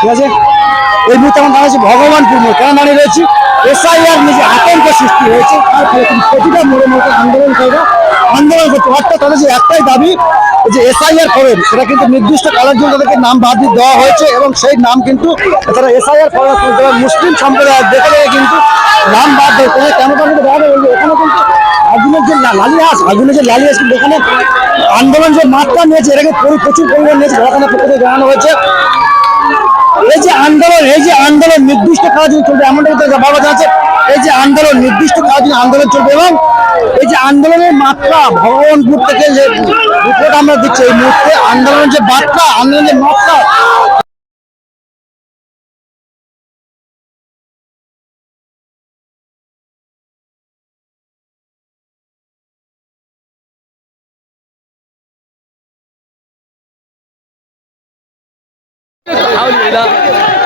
ঠিক আছে। এই মুহূর্তে আমার দাঁড়িয়েছে ভগবানপুর মোড়, কেন দাঁড়িয়ে রয়েছি? এসআইআর নিজে আতঙ্ক সৃষ্টি হয়েছে, তার ফলে কিন্তু প্রতিটা মোড়ে মোড়ে আন্দোলন করতে, অর্থাৎ তাদের যে একটাই দাবি যে এসআইআর করেন সেটা কিন্তু নির্দিষ্ট কালের জন্য তাদেরকে নাম বাদ দিয়ে দেওয়া হয়েছে, এবং সেই নাম কিন্তু তারা এসআইআর করার মুসলিম সম্প্রদায় দেখে দেখে কিন্তু নাম বাদ দেয়। কেন কিন্তু দেখা যায় এখানে কিন্তু আগুনের যে লালিয়াস কিন্তু এখানে আন্দোলন যে মাত্রা নিয়েছে এটাকে প্রচুর পরিমাণ নিয়েছে, ঘটনা পক্ষ থেকে জানানো হয়েছে। এই যে আন্দোলন নির্দিষ্ট কাজ চলবে, এমনটা বাবা জানাচ্ছে। এই যে আন্দোলন নির্দিষ্ট কাজ আন্দোলন চলবে, এবং এই যে আন্দোলনের মাত্রা ভগবানপুর থেকে যে রিপোর্ট আমরা দিচ্ছি এই মুহূর্তে, আন্দোলনের যে মাত্রা, আন্দোলনের মাত্রা好远了。